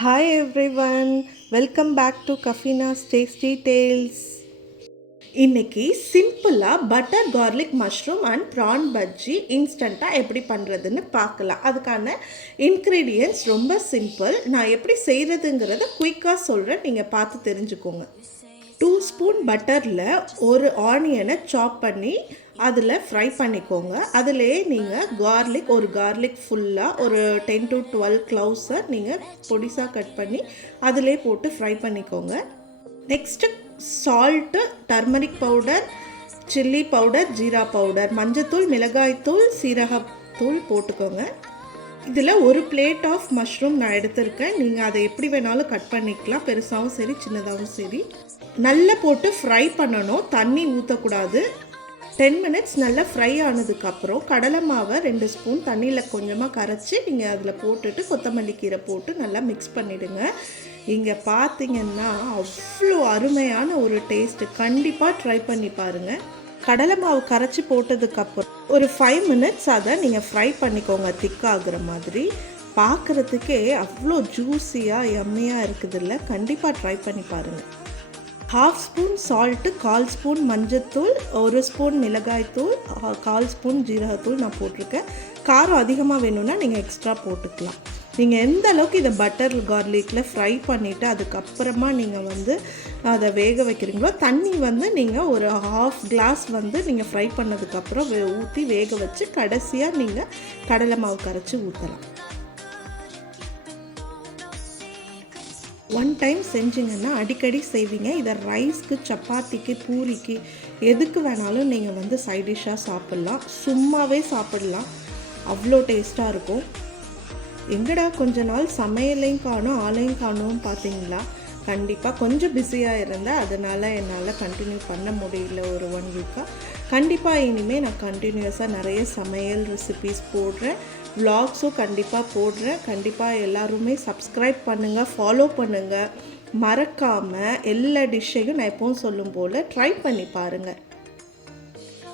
Hi everyone, welcome back to Kafina's Tasty Tales. இன்னைக்கு சிம்பிளாக butter garlic mushroom and prawn bajji இன்ஸ்டண்ட்டாக எப்படி பண்ணுறதுன்னு பார்க்கலாம். அதுக்கான இன்க்ரீடியன்ட்ஸ் ரொம்ப சிம்பிள். நான் எப்படி செய்கிறதுங்கிறத குயிக்காக சொல்கிறேன், நீங்கள் பார்த்து தெரிஞ்சுக்கோங்க. 2 ஸ்பூன் பட்டரில் ஒரு ஆனியனை சாப் பண்ணி அதில் ஃப்ரை பண்ணிக்கோங்க. அதிலே நீங்கள் ஒரு கார்லிக் ஃபுல்லாக ஒரு 10 to 12 க்ளவுஸை நீங்கள் பொடிசாக கட் பண்ணி அதிலே போட்டு ஃப்ரை பண்ணிக்கோங்க. Next salt, turmeric powder, chilli powder, jeera powder, மஞ்சத்தூள், மிளகாய்த்தூள், சீரகத்தூள் போட்டுக்கோங்க. இதில் ஒரு பிளேட் ஆஃப் மஷ்ரூம் நான் எடுத்திருக்கேன். நீங்கள் அதை எப்படி வேணாலும் கட் பண்ணிக்கலாம், பெருசாகவும் சரி சின்னதாகவும் சரி. நல்லா போட்டு ஃப்ரை பண்ணணும், தண்ணி ஊற்றக்கூடாது. 10 minutes நல்லா ஃப்ரை ஆனதுக்கப்புறம் கடலை மாவை 2 ஸ்பூன் தண்ணியில் கொஞ்சமாக கரைச்சி நீங்கள் அதில் போட்டுட்டு கொத்தமல்லி கீரை போட்டு நல்லா மிக்ஸ் பண்ணிவிடுங்க. இங்கே பார்த்தீங்கன்னா அவ்வளோ அருமையான ஒரு டேஸ்ட்டு. கண்டிப்பாக ட்ரை பண்ணி பாருங்கள். கடலை மாவு கரைச்சி போட்டதுக்கப்புறம் ஒரு 5 minutes அதை நீங்கள் ஃப்ரை பண்ணிக்கோங்க, திக்காகிற மாதிரி. பார்க்குறதுக்கே அவ்வளோ ஜூஸியாக எம்மையாக இருக்குதுல்ல. கண்டிப்பாக ட்ரை பண்ணி பாருங்கள். 1/2 ஸ்பூன் சால்ட்டு, 1/4 ஸ்பூன் மஞ்சத்தூள், 1 ஸ்பூன் மிளகாய்த்தூள், 1/4 ஸ்பூன் ஜீரகத்தூள் நான் போட்டிருக்கேன். காரம் அதிகமாக வேணும்னா நீங்கள் எக்ஸ்ட்ரா போட்டுக்கலாம். நீங்கள் எந்த அளவுக்கு இதை பட்டர் கார்லிக்கில் ஃப்ரை பண்ணிவிட்டு அதுக்கப்புறமா நீங்கள் அதை வேக வைக்கிறீங்களோ, தண்ணி நீங்கள் ஒரு 1/2 glass நீங்கள் ஃப்ரை பண்ணதுக்கப்புறம் ஊற்றி வேக வச்சு கடைசியாக நீங்கள் கடலை மாவு கரைச்சி ஊற்றலாம். 1 டைம் செஞ்சிங்கன்னா அடிக்கடி செய்வீங்க. இதை ரைஸ்க்கு, சப்பாத்திக்கு, பூரிக்கு எதுக்கு வேணாலும் நீங்கள் சைட் டிஷ்ஷாக சாப்பிட்லாம். சும்மாவே சாப்பிட்லாம், அவ்வளோ டேஸ்ட்டாக இருக்கும். எங்கடா கொஞ்ச நாள் சமையலையும் காணும் ஆளையும் காணும் பார்த்தீங்களா? கண்டிப்பாக கொஞ்சம் பிஸியாக இருந்தேன், அதனால் என்னால் கண்டினியூ பண்ண முடியல ஒரு 1 வீக்காக. கண்டிப்பாக இனிமேல் நான் கண்டினியூஸாக நிறைய சமையல் ரெசிபீஸ் போடுறேன், விலாக்ஸும் கண்டிப்பாக போடுறேன். கண்டிப்பாக எல்லாருமே சப்ஸ்கிரைப் பண்ணுங்கள், ஃபாலோ பண்ணுங்கள். மறக்காமல் எல்லா டிஷ்ஷையும் நான் எப்பவும் சொல்லும் போல் ட்ரை பண்ணி பாருங்கள்.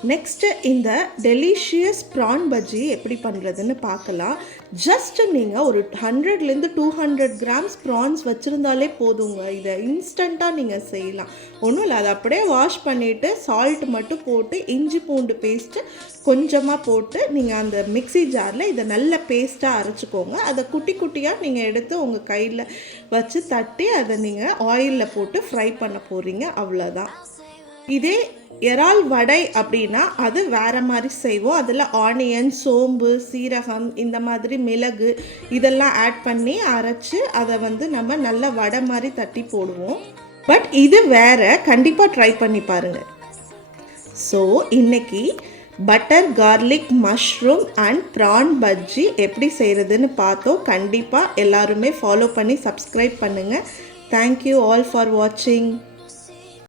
நெக்ஸ்ட்டு இந்த டெலிஷியஸ் ப்ரான் பஜ்ஜி எப்படி பண்ணுறதுன்னு பார்க்கலாம். ஜஸ்ட் நீங்கள் ஒரு 100 to 200 grams ப்ரான்ஸ் வச்சுருந்தாலே போதுங்க. இதை இன்ஸ்டண்ட்டாக நீங்கள் செய்யலாம். ஒன்றும் இல்லை, அதை அப்படியே வாஷ் பண்ணிவிட்டு சால்ட் மட்டும் போட்டு இஞ்சி பூண்டு பேஸ்ட்டு கொஞ்சமாக போட்டு நீங்கள் அந்த மிக்ஸி ஜாரில் இதை நல்ல பேஸ்ட்டாக அரைச்சிக்கோங்க. அதை குட்டி குட்டியாக நீங்கள் எடுத்து உங்கள் கையில் வச்சு தட்டி அதை நீங்கள் ஆயிலில் போட்டு ஃப்ரை பண்ண போகிறீங்க, அவ்வளோதான். இதே இறால் வடை அப்படின்னா அது வேறு மாதிரி செய்வோம். அதில் ஆனியன், சோம்பு, சீரகம், இந்த மாதிரி மிளகு இதெல்லாம் ஆட் பண்ணி அரைச்சி அதை நம்ம நல்ல வடை மாதிரி தட்டி போடுவோம். பட் இது வேறு, கண்டிப்பாக ட்ரை பண்ணி பாருங்கள். ஸோ இன்னைக்கு butter garlic mushroom and prawn bajji எப்படி செய்கிறதுன்னு பார்த்தோம். கண்டிப்பாக எல்லாருமே ஃபாலோ பண்ணி சப்ஸ்கிரைப் பண்ணுங்கள். தேங்க்யூ ஆல் ஃபார் வாட்சிங்.